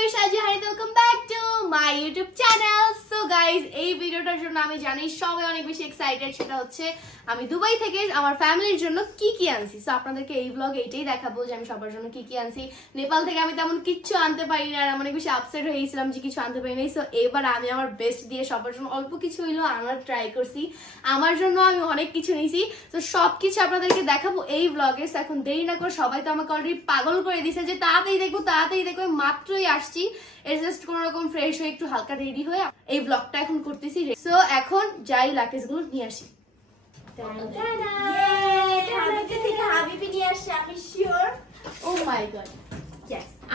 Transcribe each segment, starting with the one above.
Vishwaji and welcome back to my YouTube channel. Guys এই ভিডিওটার জন্য আমি জানি সবাই অনেক বেশি এক্সাইটেড সেটা হচ্ছে আমি দুবাই থেকে আমার ফ্যামিলির জন্য কি কি আনছি। সো আপনাদেরকে এই ব্লগ এইটাই দেখাবো যে আমি সবার জন্য কি কি আনছি। নেপাল থেকে আমি তেমন কিচ্ছু আনতে পারি না, আর অনেক বেশি আপসেট হয়ে গেছিলাম যে কিছু আনতে পারি নাই। সো এবার আমি আমার বেস্ট দিয়ে সবার জন্য অল্প কিছু হইলেও আনার ট্রাই করছি। আমার জন্য আমি অনেক কিছু নিয়েছি তো সব কিছু আপনাদেরকে দেখাবো এই ব্লগে এখন দেরি না করে সবাই তো আমাকে অলরেডি পাগল করে দিছে যে তাড়াতাড়ি দেখব তাড়াতাড়ি দেখব মাত্রই আসছি। এর জাস্ট কোনো রকম ফ্রেশ হয়ে একটু হালকা রেডি হয়ে এই ব্লগটা এখন করতেছি সো এখন যাই লাকেজগুলো নিয়ে আসি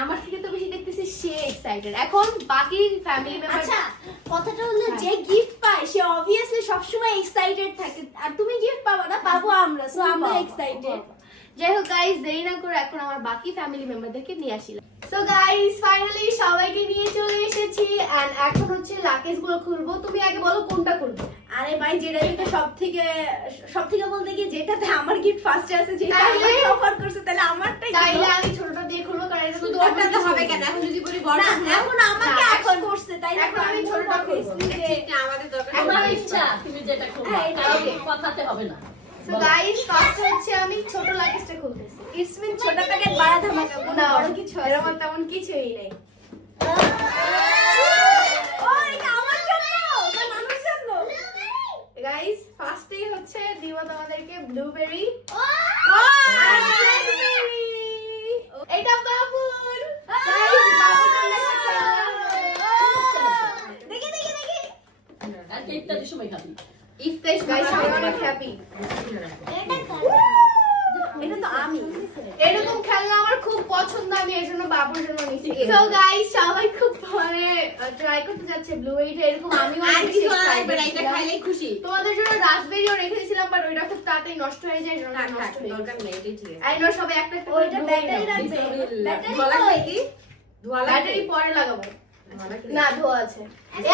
আমার থেকে তো বেশি দেখতেছি সে এক্সাইটেড এখন বাকি ফ্যামিলি মেম্বার আচ্ছা কথাটা হলো যে গিফট পায় সে অবভিয়াসলি সবসময় এক্সাইটেড থাকে। আর তুমি গিফট পাবা না পাবো আমরা সো আমরা এক্সাইটেড যাই হোক গাইস দেরি না করে এখন আমার বাকি ফ্যামিলি মেম্বারদেরকে নিয়ে আসিলাম সো গাইস ফাইনালি সবাইকে নিয়ে চলে এসেছি এন্ড এখন হচ্ছে লাকেজগুলো খুলবো। তুমি আগে বলো কোনটা খুলবো? আরে ভাই যেটা কিন্তু সব থেকে সব থেকে বলতে কি যেটাতে আমার গিফট ফার্স্টে আছে যেটা? আমাকে অফার করছে তাহলে আমারটাই তাইলে আমি ছোটটা দিয়ে খুলবো কারণ এটা শুধু ওটাতে হবে কেন? এখন যদি বলি বড় এখন আমাকে এখন করছে তাই এখন আমি ছোটটা খুলবো। আমাদের দরকার এখন আমার ইচ্ছা তুমি যেটা খুলবা হ্যাঁ, কারণ কথাতে হবে না। সো গাইস ফার্স্ট হচ্ছে আমি ছোট লাকেজটা খুলতেছি। ইটস মিন ছোট প্যাকেট বাড়া ধামাকা কোনো বড় কিছু এরকম তেমন কিছুই নেই। গাইস ফার্স্টেই হচ্ছে দিব তোমাদেরকে ব্লুবেরি এটা বাবুর Guys, বাবুর জন্য একটা খেলনা। দেখি দেখি দেখি। আর কেকটা সময় খাবি? ইফতেশ গাইস আমি অনেক হ্যাপি এটা তো আমি। এরকম খেলনা আমার খুব পছন্দ আমি এর জন্য বাবুর জন্য নিছি। তো গাইস সবাই খুব মানে ট্রাই করতে যাচ্ছে ব্লুবেরিটা এরকম আমিও আর কিছু লাগবে না এটা ছিলাম। খাইলেই খুশি। তোমাদের জন্য রাসবেরিও রেখে দিয়েছিলাম বাট ওইটা খুব তাড়াতাড়ি নষ্ট হয়ে যায় থাক নষ্ট হয়ে দরকার নেই এটাই ঠিক আছে। আই নো সবাই একটা ওইটা ব্যাটারি রাখবে ধোয়া লাগবে কি ধোয়া ব্যাটারি পরে লাগবে? না ধোয়া আছে।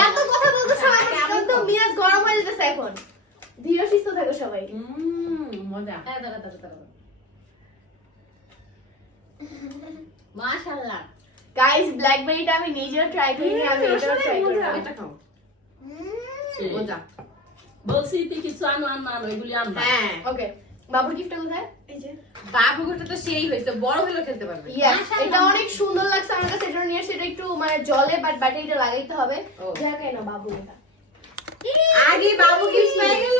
এত কথা বলতেছো আমার তো মিরাজ গরম হয়ে যেতেছে এখন। ধীরে সুস্থ থাকো সবাই। মজা। হ্যাঁ দাঁড়া দাঁড়া দাঁড়া মাশাআল্লাহ। গাইস ব্ল্যাকবেরিটা আমি নিজেও ট্রাই করিনি আমি এটাও ট্রাই করব এটা খাও। মজা। বলছি তুই কিছু আনো আনো আনো এগুলি আনবা হ্যাঁ। ওকে বাবুর গিফটটা কোথায়? এই যে। বাবু গোটা তো সেই হয়েছে বড় হলেও খেলতে পারবে। ইয়েস এটা অনেক সুন্দর লাগছে আমার কাছে এটা নিয়ে সেটা একটু মানে জলে বাট ব্যাটারিটা লাগাইতে হবে। যা কেন বাবু এটা? আগে বাবু গিফট পেয়ে গেল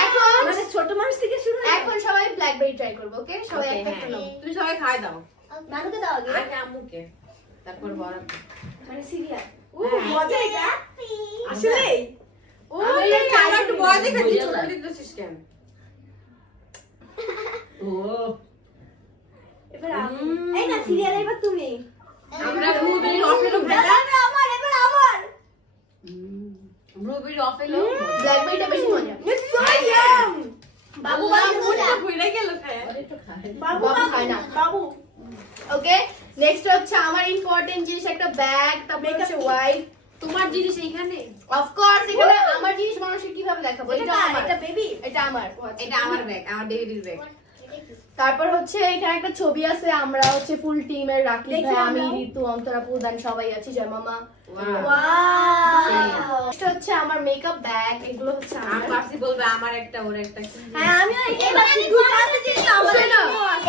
এখন মানে ছোট মানুষ থেকে শুরু এখন সবাই ব্ল্যাকবেরি ট্রাই করব ওকে সবাই একটা হ্যাঁ। একটা নাও। তুমি সবাই খাওয়াই দাও। নানুকে দাও আগে। আগে আম্মুকে তারপর বড় মানে সিরিয়াল। ও হ্যাঁ। মজা এটা। আসলে? ও এই একটু বড় দেখাচ্ছি ছোট। দিতেছিস কেন? ও। এবার আমি। এই না সিরিয়াল এবার তুমি। আমরা ব্লুবেরি অফেলো এবার আমার এবার আমার। ব্লুবেরি অফেলো ব্ল্যাকবেরিটা বেশি মজা। It's so yum! বাবু আল্লাহ, বাবু মজা। ভুলে গেল খায় আরে একটু খাই বাবু বাবু খায় না। বাবু। ওকে নেক্সট হচ্ছে আমার ইম্পর্টেন্ট জিনিস একটা ব্যাগ তারপর Makeup হচ্ছে kit. ওয়াইপ তোমার জিনিস এইখানে অফ কোর্স এখানে আমার জিনিস মানুষকে কীভাবে দেখাবো? এটা এটা কার? আমার। এটা বেবি এটা আমার। ও আচ্ছা। এটা আমার ব্যাগ আমার বেবির ব্যাগ তারপর হচ্ছে এখানে একটা ছবি আছে আমরা হচ্ছে ফুল টিমের ভাই আমি ঋতু অন্তরা প্রধান সবাই আছি জয় মামা। এটা হচ্ছে আমার মেকআপ ব্যাগ এগুলো হচ্ছে আমার। বলবে আমার একটা ওর একটা হ্যাঁ আমি এবার দুটো আছে যে আমার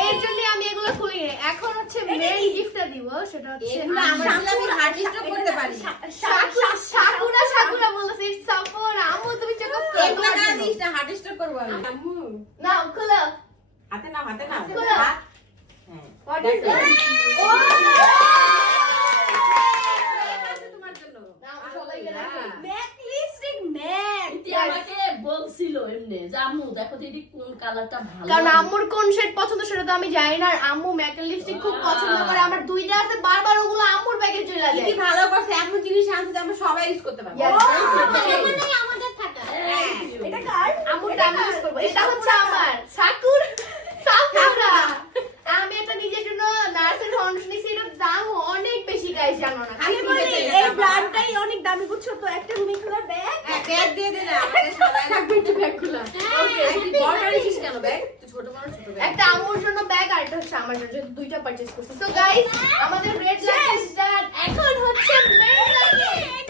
এর জন্য আমি এগুলো খুলি এখন হচ্ছে মেন গিফটটা দিব সেটা হচ্ছে এগুলো আমার সামনে আমি হার্ড স্টক করতে পারি। Sakura Sakura Sakura. বলছে সাপোর আমু তুমি চেক আপ এগুলো না দিস না হার্ড স্টক আমি। না খুলো। হাতে নাও হাতে নাও। হাত। হ্যাঁ। হোয়াট ইজ আছে তোমার জন্য না, সবাইকে রাখি। ম্যাক লিপস্টিক ম্যাক তুই আমাকে বলছিল এমনি যে আম্মু দেখো তো এটি কোন কালারটা ভালো কারণ আম্মুর কোন শেড পছন্দ সেটা তো আমি জানি না আর আম্মু ম্যাকেল লিপস্টিক খুব পছন্দ করে। আমার দুইটা আছে বারবার ওগুলো আম্মুর ব্যাগে চলে কি ভালো করছে? এমন জিনিস আছে যে আমরা সবাই ইউজ করতে পারব। আমাদের থাকা। হ্যাঁ। এটা কার? আম্মুরটা আমি ইউজ করব। এটা হচ্ছে আমার। সাকুরা অনেক দামি বুঝছ তো? একটা রুমি জন্য ব্যাগ আর দুইটা পারচেজ করছি। সো গাইস আমাদের রেড লাইট এখন হচ্ছে মেন লাইট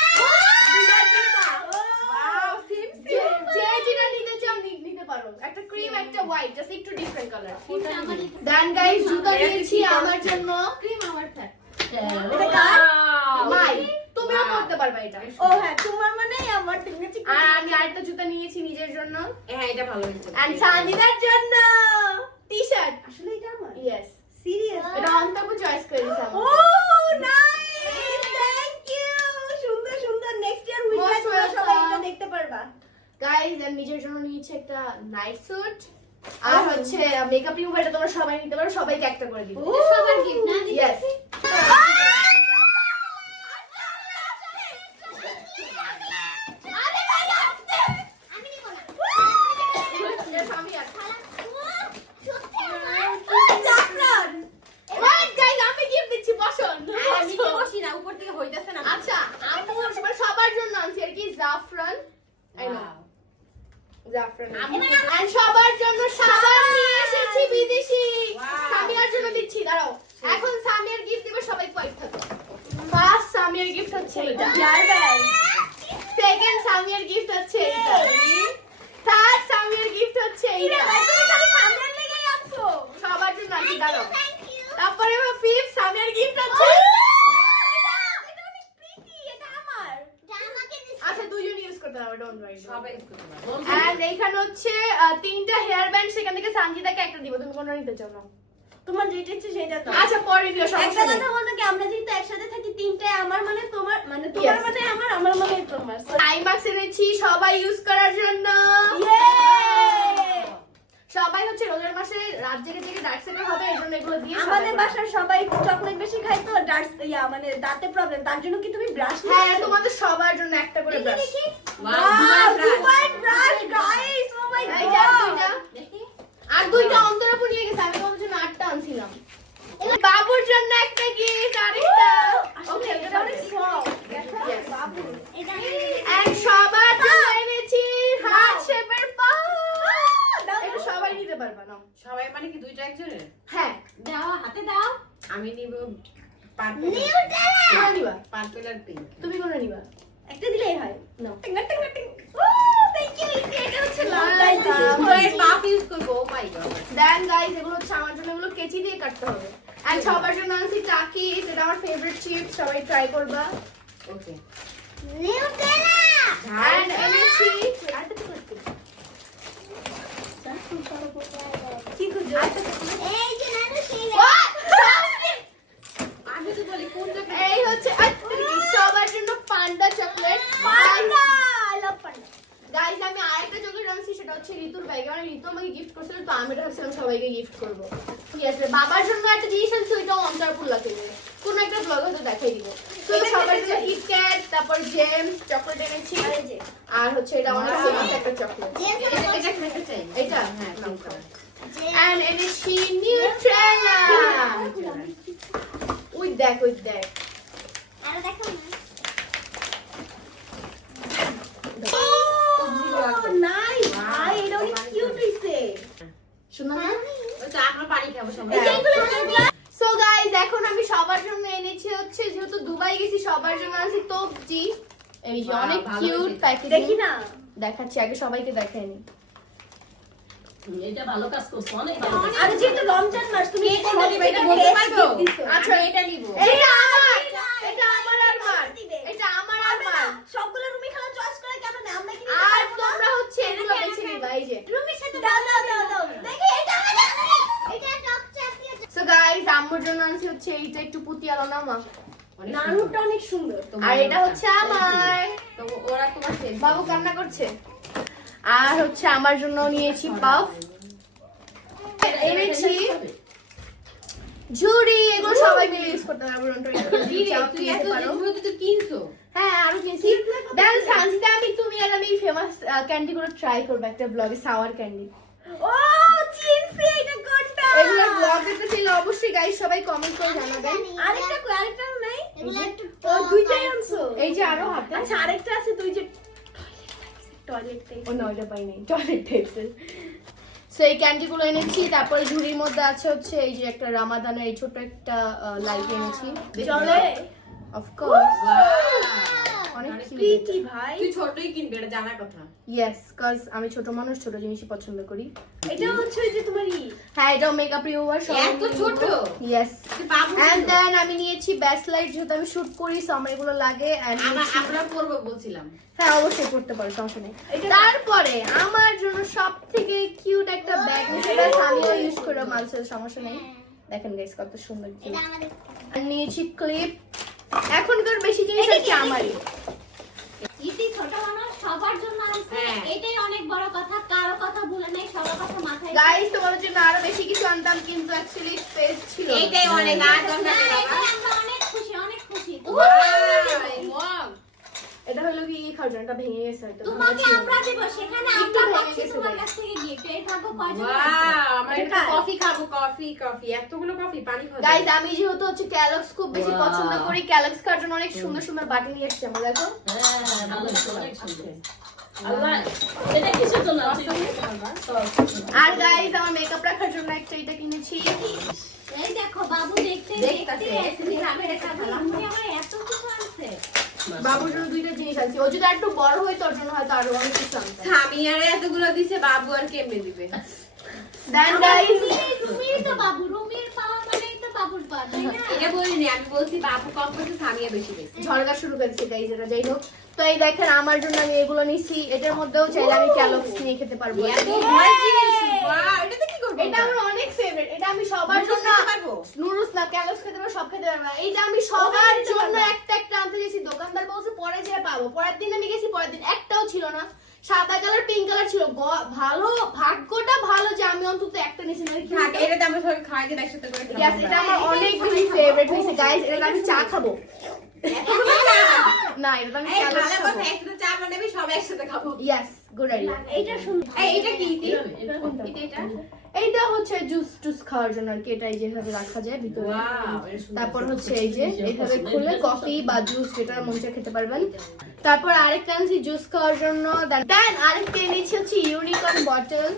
হোয়াইট জাস্ট একটু ডিফারেন্ট কালার দেন গাইস জুতা নিয়েছি আমার জন্য। ক্রিম আমার থাক এটা কার? মাই তুমিও করতে পারবে এটা। ও হ্যাঁ তোমার মানে আমার আর আমি আরেকটা জুতো নিয়েছি নিজের জন্য। হ্যাঁ এটা ভালো হয়েছে। এন্ড সানিদার জন্য টি শার্ট আসলে এটা আমার ইয়েস সিরিয়াস এটা অন্তপু চয়েস করে দিয়েছে ও নাইস থ্যাংক ইউ সুন্দর সুন্দর next year weekend Most welcome. সবাই এটা দেখতে পারবা গাইস আমি নিজের জন্য নিয়েছি একটা নাইট স্যুট আর হচ্ছে মেকআপ রিমুভার এটা তোমরা সবাই নিতে পারো সবাইকে একটা করে দিব। সবার গিফট না ইয়েস জাফরান আমি না না আচ্ছা, মানে সবার জন্য আনছি আর কি জাফরান know, Wow. জাফরান সবার জন্য সাবান নিয়ে এসেছি বিদেশি। সামিয়ার জন্য দিচ্ছি দাঁড়াও। এখন সামিয়ার গিফট দিবে সবাই থাকো। ফার্স্ট সামিয়ার গিফট হচ্ছে এটা। সেকেন্ড সামিয়ার গিফট হচ্ছে এটা। থার্ড সামিয়ার গিফট হচ্ছে আছো। সবার জন্য আনছি দাঁড়াও। তারপরে ফিফথ সামিয়ার গিফট হচ্ছে এটা অনেক প্রিটি এটা আমার আচ্ছা দুজন ইউজ করতে হবে ডোন্ট ওয়ারি সবাই use করতে পারবে। এন্ড এইখানে হচ্ছে তিনটা হেয়ার ব্যান্ড সেখান থেকে সানজিদাকে একটা দিব। তুমি কোনটা নিতে চাও? না তোমার যেটা ইচ্ছে সেটা তো আচ্ছা পরে দিও সমস্যা কথা বলতে কি আমরা যেহেতু একসাথে থাকি তিনটায় আমার মানে তোমার মানে তোমার মানে আমার আমার মানে তোমার। এনেছি সবাই ইউজ করার জন্য! সবাই হচ্ছে রোজার মাসে রাত জেগে জেগে ডার্ক সার্কেল হবে এই জন্য এগুলো দিয়ে আমাদের বাসার সবাই চকলেট বেশি খায় তো ডার্ক ইয়া মানে দাঁতে প্রবলেম তার জন্য কি তুমি ব্রাশ হ্যাঁ তোমাদের সবার জন্য একটা করে ব্রাশ Wow, দুবার. Brush guys oh my god দুইটা। আর দুইটা অন্তরাপু নিয়ে গেছে আমি তোমাদের জন্য আটটা আনছিলাম। বাবুর জন্য একটা গিফট আরেকটা। Okay, এটা অনেক সফট Yes. বাবু And সবার জন্য এনেছি হার্ট শেপের পা এটা সবাই নিতে পারবে না সবাই মানে কি দুইটা একজনের? হ্যাঁ দাও হাতে দাও। আমি নিব পার্পল কোনটা নিবা পার্পল আর পিঙ্ক তুমি কোনটা নিবা। একটা দিলেই হয়। নাও। টিঙ্গা টিঙ্গা টিং ও থ্যাংক ইউ এটা হচ্ছে Welcome. guys, this is তো for এই পাফ ইউজ করব oh my god then guys এগুলো হচ্ছে আমার জন্য এগুলো কেচি দিয়ে কাটতে হবে। এন্ড সবার জন্য আনছি টাকি এটা আমার ফেভারিট চিপস সবাই ট্রাই করবা। ওকে এন্ড এনেছি আরেকটা তো করতে। কি খুঁজো তো এই লাভ পান্ডা গাইস আমি আরেকটা চকলেট আনছি, সেটা হচ্ছে ঋতুর ব্যাগে মানে ঋতু আমাকে গিফট করছিল, তো আমি সবাইকে গিফট করব। ঠিক আছে, বাবার জন্য একটা জিনিস আনছি ওইটাও অন্তরপুল্লা থেকে কোন একটা ব্লগ হয়তো দেখাই দিব। তো সবার জন্য কিটক্যাট তারপর জেমস চকলেট এনেছি। আর আর হচ্ছে এটা Wow. ফেভারিট একটা চকলেট এটা খেতে চাই এটা? হ্যাঁ। And এনেছি নিউট্রেলা ওই দেখ ওই দেখ। অনেক কিউট হইছে। সুন্দর না? ওই তো আমরা পানি খাব সবাই। সো গাইস এখন আমি সবার জন্য এনেছি হচ্ছে যেহেতু দুবাই গেছি সবার জন্য আনছি তোপজি এই যে অনেক কিউট। প্যাকেজিং দেখি না। দেখাচ্ছি আগে সবাইকে দেখাইনি এটা ভালো কাজ করছ অনেক ভালো আর যেহেতু রমজান মাস তুমি এটা নিবে, এটা বলতে দিছো। আচ্ছা এটা নিব। এটা আমার এটা আমার আর মার এটা আমার আর মার সবগুলো রুমি খালা চয়েস করে কেন না? আমরা কি আর তোমরা হচ্ছে এগুলো বেছে নিবা এই যে। রুমির সাথে দাও দাও দাও দাও দেখি এটা আমার সো গাইস আম্মুর জন্য আনছি হচ্ছে এইটা একটু পুতিয়ালো না মা। নানুটা অনেক সুন্দর। আর এটা হচ্ছে আমার। তো ওরা তোমার বাবু কান্না করছে। আর হচ্ছে আমার জন্য নিয়েছি পাফ। এনেছি ঝুড়ি এগুলো সবাই মিলে ইউজ করতে পারব তুই এত এগুলো তো কিনছো। হ্যাঁ আরও কিনছি। সানজিদা আমি তুমি আর আমি ফেমাস ক্যান্ডি গুলো ট্রাই করব একটা ব্লগে সাওয়ার ক্যান্ডি ও চিনছি এটা কোনটা? এগুলো ব্লগ দেখতে চাইলে অবশ্যই গাইস সবাই কমেন্ট করে জানাবেন। আরেকটা আরেকটা নাই? ও দুইটাই আনছো? এই যে আরও হাতে। আচ্ছা আরেকটা আছে তুই যে টয়লেট টাইপ ও নয়টা পাই নাই টয়লেট টাইপসের সো এই ক্যান্ডি এনেছি তারপরে ঝুড়ির মধ্যে আছে হচ্ছে এই যে একটা রামাদানের এই ছোট একটা লাইট এনেছি। অফকোর্স অনেক প্রীতি ভাই। তুই ছোটই কিনবি এটা জানার কথা। ইয়েস কজ আমি ছোট মানুষ ছোট জিনিসই পছন্দ করি। এটা হচ্ছে যে তোমার হ্যাঁ এটাও মেকআপ রিমুভার সব এত ছোট? ইয়েস এন্ড দেন আমি নিয়েছি ব্যাস লাইট যেহেতু আমি শুট করি সো আমার এগুলো লাগে and আমরা করব বলছিলাম। হ্যাঁ অবশ্যই করতে পারো সমস্যা নেই। তারপরে আমার জন্য সব থেকে কিউট একটা ব্যাগ নিয়েছি আমিও ইউজ করে সমস্যা নেই। দেখেন গাইস কত সুন্দর এটা আর নিয়েছি ক্লিপ এখনকার বেশি জিনিস হচ্ছে আমারই। ইতি ছোট মানুষ সবার জন্য আনছে। হ্যাঁ। এটাই অনেক বড় কথা কারও কথা ভুলে নাই সবার কথা মাথায় গাইস তোমাদের জন্য আরও বেশি কিছু আনতাম কিন্তু অ্যাকচুয়ালি স্পেস ছিল এটাই অনেক আর। আমরা অনেক খুশি অনেক খুশি। Mug। এটা হলো কি খাওয়ার জন্য ভেঙে গেছে হয়তো। তোমাকে আমরা দেব সেখানে আমরা পাচ্ছি তোমার কাছ থেকে গিফট এই থাকো কয়জন আমরা একটা কফি খাব কফি কফি এতগুলো কফি পানি খাব। গাইস আমি যেহেতু হচ্ছে ক্যালক্স খুব বেশি পছন্দ করি ক্যালক্স খাওয়ার জন্য অনেক সুন্দর সুন্দর বাটি নিয়ে এসেছি আমরা দেখো। হ্যাঁ, ভালো, অনেক সুন্দর। আল্লাহ, এটা কিসের জন্য আছে? আর গাইস আমার মেকআপ রাখার জন্য একটা এটা কিনেছি। এই দেখো বাবু দেখতে দেখতাছে। দেখতে আমার এত কিছু আনছে। বাবুর জন্য দুইটা জিনিস আছে ও যদি একটু বড় হয় তোর জন্য হয়তো আরও অনেক কিছু আনতাম স্বামী আর এতগুলো দিছে বাবু আর কেমনে দিবে? দেন গাইস রুমির তো বাবু রুমির পাওয়া মানেই তো বাবুর পাওয়া এটা বলিনি আমি বলছি বাবু কম করছে স্বামী আর বেশি। ঝড়গা শুরু করেছে গাইস এটা যাই হোক। তো এই দেখেন আমার জন্য আমি এগুলো নিছি এটার মধ্যেও চাইলে আমি ক্যালক্স নিয়ে খেতে পারব। এত ভয় এটা আমার অনেক ফেভারিট এটা আমি সবার জন্য নুডলস না ক্যালক্স খেতে পারব সব খেতে পারব। এইটা আমি সবার জন্য একটা একটা আনতে গেছি দোকানদার বলছে পরে যে পাবো। পরের দিন আমি গেছি পরের দিন একটাও ছিল না। সাদা কালার পিঙ্ক কালার ছিল। ভালো ভাগ্যটা ভালো যে আমি অন্তত একটা নিছি না থাক এটাতে আমরা সবাই দিয়ে একসাথে করে এটা আমার অনেক বেশি ফেভারিট হয়েছে গাইস এটা আমি চা খাব। না এটা আমি এই ভালো কথা একসাথে চা বানাবি সবাই একসাথে খাব। ইয়েস গুড আইডিয়া এইটা সুন্দর এটা কি এটা এটা এটা? এইটা হচ্ছে জুস টুস খাওয়ার জন্য আর কি এটা যেভাবে রাখা যায় ভিতরে। এটা। তারপর হচ্ছে এই যে এইভাবে খুলে কফি বা জুস যেটা মন চায় খেতে পারবেন। তারপর আরেকটা আনছি জুস খাওয়ার জন্য। দেন আরেকটা এনেছি হচ্ছে ইউনিকর্ন বটল।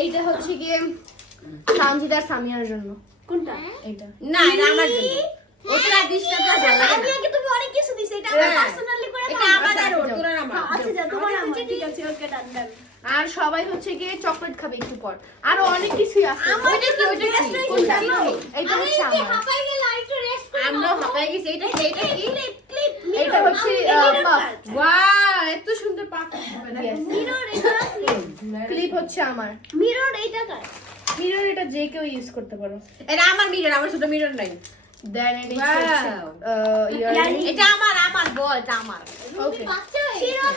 এইটা হচ্ছে গিয়ে সামজিদার সামিয়ার জন্য। কোনটা? এইটা। না এটা আমার জন্য। ওটা দিস না ভালো লাগে আমি আগে তুমি অনেক কিছু দিছো এটা আমার হ্যাঁ। পার্সোনালি করে এটা আমার আর আচ্ছা, তোর আমার। আচ্ছা যা তোমার আমার ঠিক আছে আর সবাই হচ্ছে গিয়ে চকলেট খাবে একটু পর। আরও অনেক কিছুই আছে। ওইটা কি, ওইটা কি? কোনটা? জানো? হচ্ছে কি হাঁপাই গেলে আরেকটু রেস্ট করে আমরাও নাও। হাঁপায় গেছি। এটা এটা কি? ক্লিপ ক্লিপ এটা হচ্ছে ওয়াও এত সুন্দর পাক মিরর এটা ক্লিপ হচ্ছে আমার। মিরর কার? মিরর এটা যে কেউ ইউজ করতে পারো। এটা আমার মিরর আমার ছোট মিরর নাই। দেন এনেছি Wow. ইয়ারিং এটা আমার আমার বল এটা আমার ওকে বাচ্চা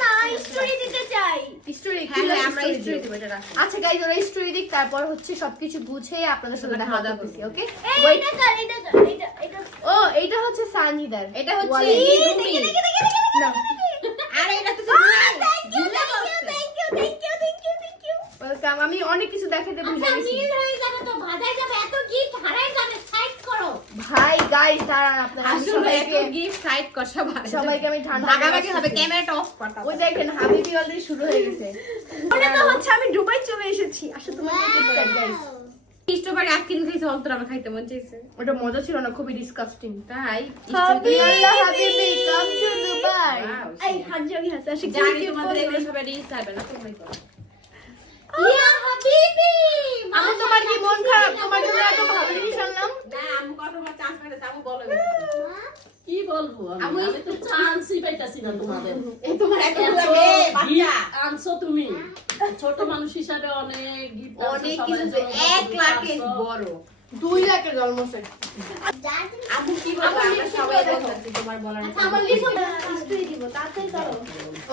না স্টোরি দিতে চাই। স্টোরি হ্যাঁ হ্যাঁ আমরা স্টোরি দেব এটা রাখ। আচ্ছা গাইজ ওরা স্টোরি দিক তারপর হচ্ছে সবকিছু বুঝে আপনাদের সাথে দেখা করতেছি ওকে এটা এটা কার এটা এটা ও এইটা হচ্ছে সানজিদার এটা হচ্ছে দেখি দেখি দেখি দেখি না। আরে এটা তো thank you thank you thank you thank you thank you welcome আমি অনেক কিছু দেখাতে ভুলে আচ্ছা গেছি। নীল হয়ে যাবে তো ভাজাই যাবে এত গিফট হারাই যাবে। সাইড করো ভাই গাইজ দাঁড়ান আপনারা আমি আসলে এত সবাইকে গিফট সাইড কষা ভালো সবাইকে আমি ঠান্ডা ভাগাভাগি হবে ক্যামেরাটা অফ করতে ওই দেখেন হাবিবি অলরেডি শুরু হয়ে গেছে। মনে তো হচ্ছে আমি দুবাই চলে এসেছি। আসলে তোমার গাইজ স্ট্রবেরি আইসক্রিম খাইছে অন্তর আমার খাইতে মন চাইছে। ওটা মজা ছিল না খুবই ডিসকাস্টিং তাই হাবিবি। হাবিবি কাম টু দুবাই এই হাজারি হাসা আসে জানি তোমাদের এগুলো সবাই রিলস হবে না তোমরাই করো। ইয়া হাবিবি আমি তোমার কি মন খারাপ? তোমার জন্য এত ভালো জিনিস না আমি কথা বলার চান্স পাইতেছি আমি বলো কি বলব আমি? আমি- আমি তো চান্সই পাইতাছি না তোমাদের। এই তোমার এত এত বাচ্চা। আনছো তুমি। ছোট মানুষ হিসাবে অনেক কিছু এক লাখের বড়। দুই লাখের জন্মসেট আমি কি বলব? আমরা সবাই তোমার বলার আমার লিখো স্টোরি দিব তাড়াতাড়ি করো।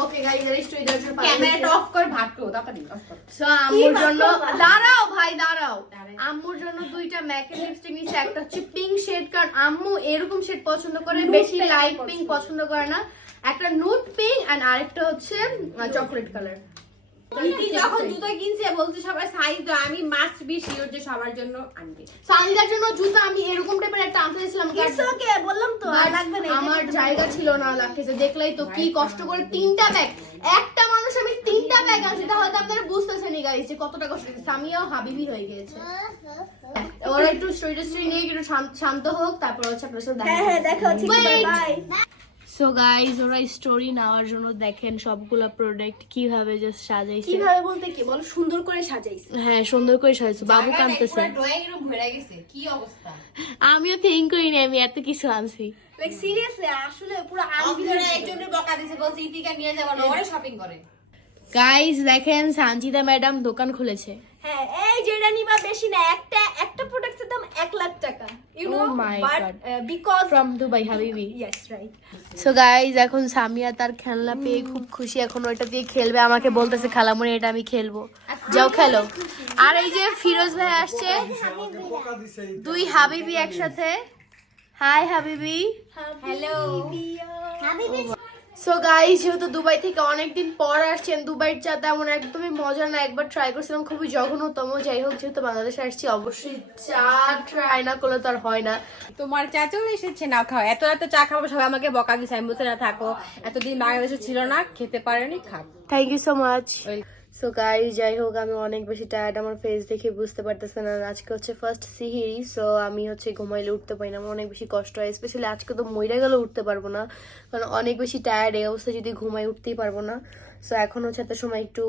ওকে গাইজ এর স্টোরি দেওয়ার ক্যামেরাটা অফ কর ভাগ করো তাড়াতাড়ি। সো আম্মুর জন্য দাঁড়াও ভাই দাঁড়াও। আম্মুর জন্য দুইটা ম্যাকের লিপস্টিক নিচ্ছে একটা হচ্ছে পিঙ্ক শেড কারণ আম্মু এরকম শেড পছন্দ করে বেশি লাইট পিঙ্ক পছন্দ। করে না। একটা নুট পিঙ্ক এন্ড আরেকটা হচ্ছে চকলেট কালার ইতি যখন জুতো কিনছে বলছে সবাই সাইজ দাও আমি মাস্ট বি শিওর যে সবার জন্য আনবে। সানজিদার জন্য জুতো আমি এরকম টাইপের একটা আনতে চাইছিলাম It's okay, বললাম তো আর লাগবে না আমার জায়গা ছিল না লাগতেছে দেখলেই তো কি কষ্ট করে তিনটা ব্যাগ একটা মানুষ আমি তিনটা ব্যাগ আনছি তাহলে তো আপনারা বুঝতেছেন গাইস যে কতটা কষ্ট হয়েছে। সামিয়াও হাবিবি হয়ে গিয়েছে। ওরা একটু স্টোরি স্টোরি নিয়ে একটু শান্ত- হোক তারপর হচ্ছে আপনার সাথে হ্যাঁ হ্যাঁ দেখো Wait. বাই সো গাইস ওরা স্টোরি নেওয়ার জন্য দেখেন সবগুলা প্রোডাক্ট কীভাবে জাস্ট সাজাইছে। কীভাবে বলতে কি? বল সুন্দর করে সাজাইছে। হ্যাঁ সুন্দর করে সাজাইছে বাবু কাঁদতেছে। ড্রয়িং রুম ভরে গেছে কি অবস্থা? আমিও থিঙ্ক করিনি আমি এত কিছু আনছি। লাইক সিরিয়াসলি আসলে পুরো ভিতরে একজনের বকা দিছে বলছে ইতিকা নিয়ে যাব না ওরে শপিং করে। গাইস দেখেন সানজিদা ম্যাডাম দোকান খুলেছে। হ্যাঁ এই যেটা নিবা বেশি না একটা একটা প্রোডাক্টের দাম এক লাখ টাকা you know but because from Dubai হাবিবি ইয়েস রাইট সো গাইজ এখন সামিয়া তার খেলনা পেয়ে খুব খুশি এখন ওইটা দিয়ে খেলবে আমাকে বলতেছে খালামুনি এটা আমি খেলব। যাও খেলো। আর এই যে ফিরোজ ভাই আসছে দুই হাবিবি একসাথে। হাই হাবিবি। হ্যালো সো গাই যেহেতু দুবাই থেকে অনেকদিন পর আসছেন দুবাইয়ের চা তেমন একদমই মজা না। একবার ট্রাই করছিলাম খুবই জঘন্যতম। যাই হোক যেহেতু বাংলাদেশে আসছি অবশ্যই চা ট্রাই না করলে তো আর হয় না। তোমার চা চলে এসেছে না খাও এত এত চা খাব সবাই আমাকে বকা দিছে আমি বলতে না থাকো। এতদিন বাংলাদেশে ছিল না খেতে পারেনি খাও thank you so much so guy যাই হোক আমি অনেক বেশি টায়ার্ড আমার ফেস দেখে বুঝতে পারতেছে না। আজকে হচ্ছে ফার্স্ট সিহিরি সো আমি হচ্ছে ঘুমাইলে উঠতে পারি না। আমার অনেক বেশি কষ্ট হয় স্পেশালি আজকে তো মইরা গেলে উঠতে পারব না। কারণ অনেক বেশি টায়ার্ড এই অবস্থায় যদি ঘুমাই উঠতেই পারব না। সো এখন হচ্ছে একটা সময় একটু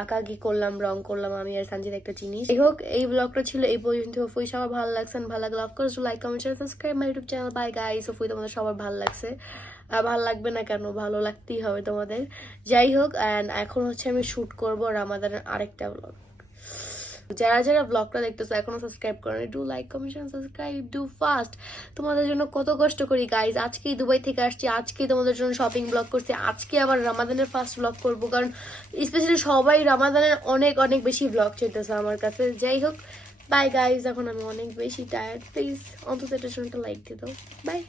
আঁকাগি করলাম, রং করলাম, আমি আর সঞ্জিত একটা জিনিস। এই হোক, এই ব্লগটা ছিল এই পর্যন্ত। হফুই সবার ভালো লাগছে ভালো লাগলে of course like comment share subscribe my YouTube channel bye guys হফুই তোমাদের সবার ভালো লাগছে। ভালো লাগবে না কেন? ভালো লাগতেই হবে তোমাদের। যাই হোক অ্যান্ড এখন হচ্ছে আমি শুট করব রামাদানের আরেকটা ব্লগ যারা যারা ব্লগটা দেখতেছো, এখনও সাবস্ক্রাইব করেন do like comment subscribe do fast তোমাদের জন্য কত কষ্ট করি গাইজ আজকেই দুবাই থেকে আসছি, আজকেই তোমাদের জন্য শপিং ব্লগ করছি, আজকে আবার রামাদানের ফার্স্ট ব্লগ করব, কারণ স্পেশালি সবাই রামাদানের অনেক অনেক বেশি ব্লগ চলতেছে আমার কাছে। যাই হোক বাই গাইজ এখন আমি অনেক বেশি টায়ার্ড প্লিজ অন্তত একটা লাইক দিয়ে দাও। বাই